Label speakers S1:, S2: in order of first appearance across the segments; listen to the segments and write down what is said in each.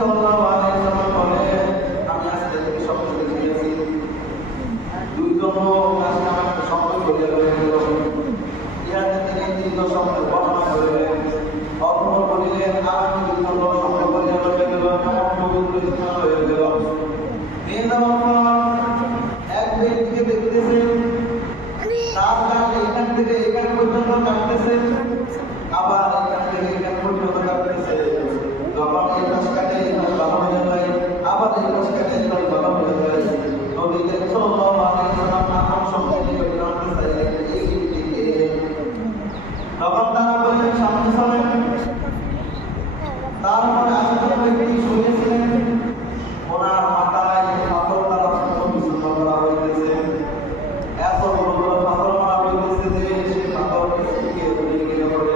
S1: সাল্লাল্লাহু আলাইহি সাল্লাম বলেন আমি আজকে থেকে স্বপ্ন দেখিয়েছি লোক আজকে আমাকে স্বপ্ন বর্ণনা করিলেন অপর বলিলেন আমি দীর্ঘ লোক স্বপ্ন বলিয়া রয়ে গেল এমন পবিত্র স্থান হয়ে গেল নিয়ে যাওয়ার পর এক ব্যক্তিকে দেখতেছেন তার কাছে এখান থেকে এখান পর্যন্ত কাটতেছে আবার এখান থেকে এখান পর্যন্ত কাটতেছে যখন এই পাশ কাটে এই পাশ ভালো হয়ে যায় আবার এই পাশ কাটে এই পাশ ভালো হয়ে যায় নবী করিম সাল্লাল্লাহু আলাইহি ওয়াসাল্লাম আপন সম্পত্তি করে জানতে চাইলেন এই ব্যক্তিকে তখন তারা বললেন সামনে চলেন তারপরে আরেকজন ব্যক্তি শুয়েছিলেন ওনার মাথায় পাথর দ্বারা সম্পূর্ণ করা হইতেছে এত বড় বড় পাথর মারা হইতেছে যে সেই পাথর থেকে উড়িয়ে গিয়ে পড়ে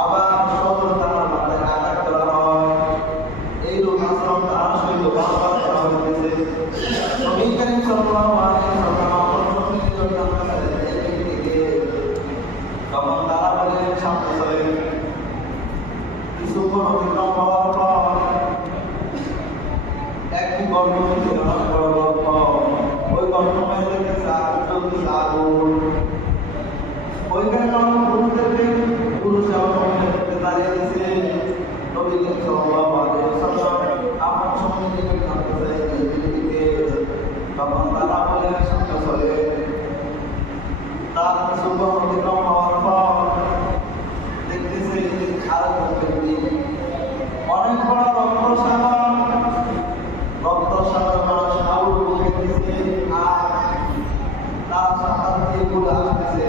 S1: আবার সদর তার মাথায় আঘাত করা হয় এই লোক আশ্রম তার সহিত বারবার করা হইতেছে নবী করিম সাল্লাল্লাহু আলাইহি ওয়াসাল্লাম আপন সম্মিলিত জানতে চাইলেন এই ব্যক্তিকে তখন তারা বললেন সামনে চলেন কিছুক্ষণ অতিক্রম হওয়ার পর একটি গল্প থেকে অনেক বড় গল্প ওই চলতেছে ওইখানে যখন পুরুষদেরকে পুরুষ এবং মহিলাদেরকে দাঁড়িয়ে দিয়েছে নবীকে সাল্লাল্লাহু আলাইহি ওয়াসাল্লাম আপন সম্মিলিত জানতে চাই এই ব্যক্তিকে তখন তারা বলেন সামনে চলে তার কিছুক্ষণ অতিক্রম হওয়ার পর দেখতেছে আরেকজন ব্যক্তি অনেক বড় রক্তসাগর রক্তসাগর মানুষ আউল বইতেছে আর তার সাঁতার দিয়ে ঘুরে আসতেছে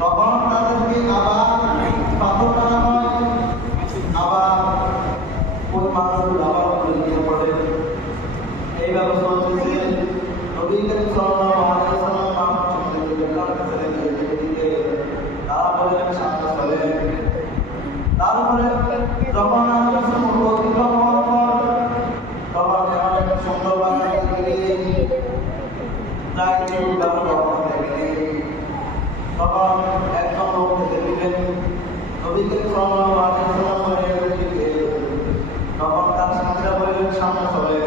S1: তখন তাদেরকে আবার পাথর টানা হয় আবার ওই মানুষগুলো আবার ঘুরে গিয়ে পড়ে এই ব্যবস্থা হচ্ছে নবী করিম সাল্লাল্লাহু আলাইহি ওয়াসাল্লাম আমার সঙ্গে বেকার ছেলে এই ব্যক্তিকে তারা বললেন সামনে চলেন তারপরে যখন আমরা সমুদ্র অতিক্রম হওয়ার পর তখন এমন একটা সুন্দর বাগানে গেলে যাই কেউ কারও রকম দেখলে তখন একজন লোক থেকে দিলেন নবী করিম সাল্লাল্লাহু আলাইহি ওয়াসাল্লাম বলে ব্যক্তিকে তখন তার সাথীরা বললেন সামনে চলে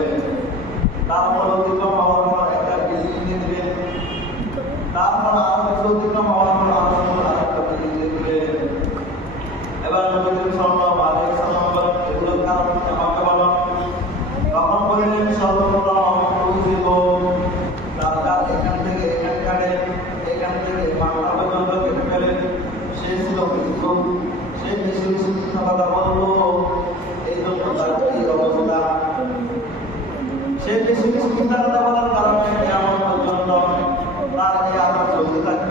S1: তারপর অতিক্রম হওয়ার পর একটা বিল্ডিং দেখলেন তারপর আরও কিছু অতিক্রম হওয়ার পর আরও সুন্দর আরেকটা বিল্ডিং দেখলেন এবার নবী করিম সাল্লাল্লাহু আলাইহি ওয়াসাল্লাম বলেন এগুলোর কারণ আমাকে বলো তখন বললেন সর্বপ্রথম তার কাজ এখান থেকে এখান কাটে, এখান থেকে বাংলা পর্যন্ত কেটে ফেলে। সে ছিল কিন্তু সে বেশি বেশি মিথ্যা কথা বলল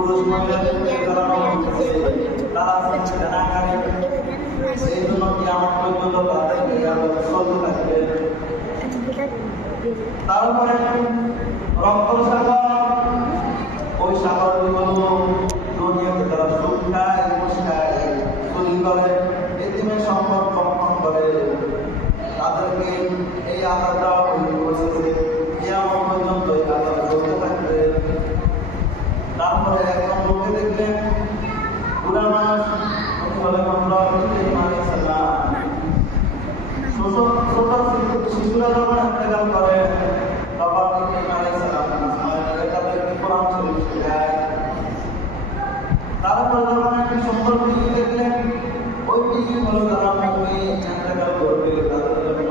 S1: পুরুষ মহিলাদের তারা কি আমার পর্যন্ত থাকবে তারপরে রক্ত সাগর ওই সাগর দুনিয়াতে তারা সুখ খায় ঘুষ খায় চুরি করে এতিমের সম্পদ বক্ষণ করে তাদেরকে এই আদারটা তৈরি করেছে কেমন পর্যন্ত এই আদার চলতে থাকবে তারপরে একজন লোককে দেখলেন বুড়া মানুষ উনি বলেন আমরা আলাইহিস সালাম ছোট ছোট শিশুরা যখন ইন্তেকাল করে তখন ইব্রাহিম আলাইহিস সালাম তাদেরকে কোরআন শরীফ শেখায় তারপরে যখন একটি সুন্দর বিল্ডিং দেখলেন ওই বিল্ডিং হলো তারা মুভি ইন্তেকাল করবে তাদের জন্য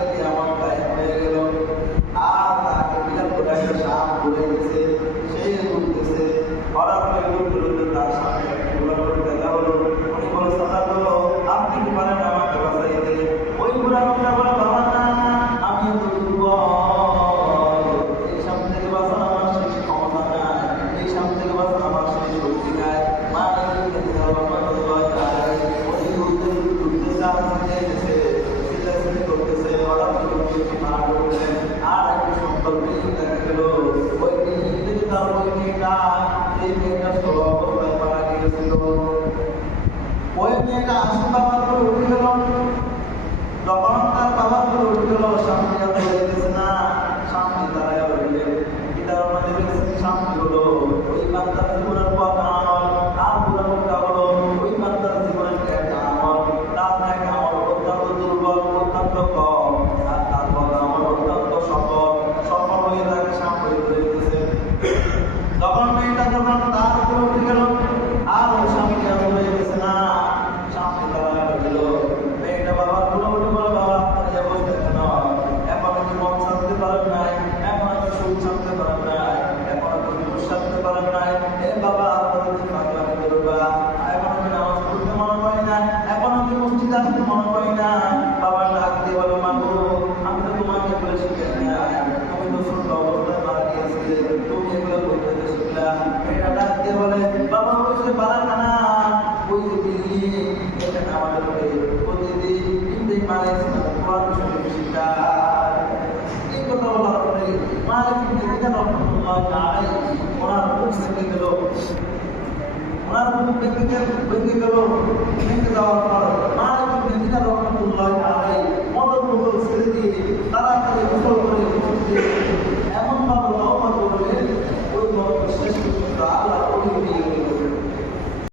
S1: সিদ্ধান্ত মনে করি না। বাবার ডাক দিয়ে মা গো, আমি তো তোমাকে বলে শিখেছি হ্যাঁ, তুমি তো ছোট অবস্থায় মারা গিয়েছিলে তুমি এগুলো করতে শিখলা এটা ডাক দিয়ে বলে, বাবা বলছে বারাখানা, ওই যে দিল্লি এখানে আমাদের প্রতিদিন কিন্তু মারা গেছিল কোরআন শরীফ এই কথা বলার পরে মারা কিন্তু এটা রহমতুল্লাহ তাই ওনার মুখ থেকে গেল। ওনার মুখ থেকে গেল ভেঙে যাওয়ার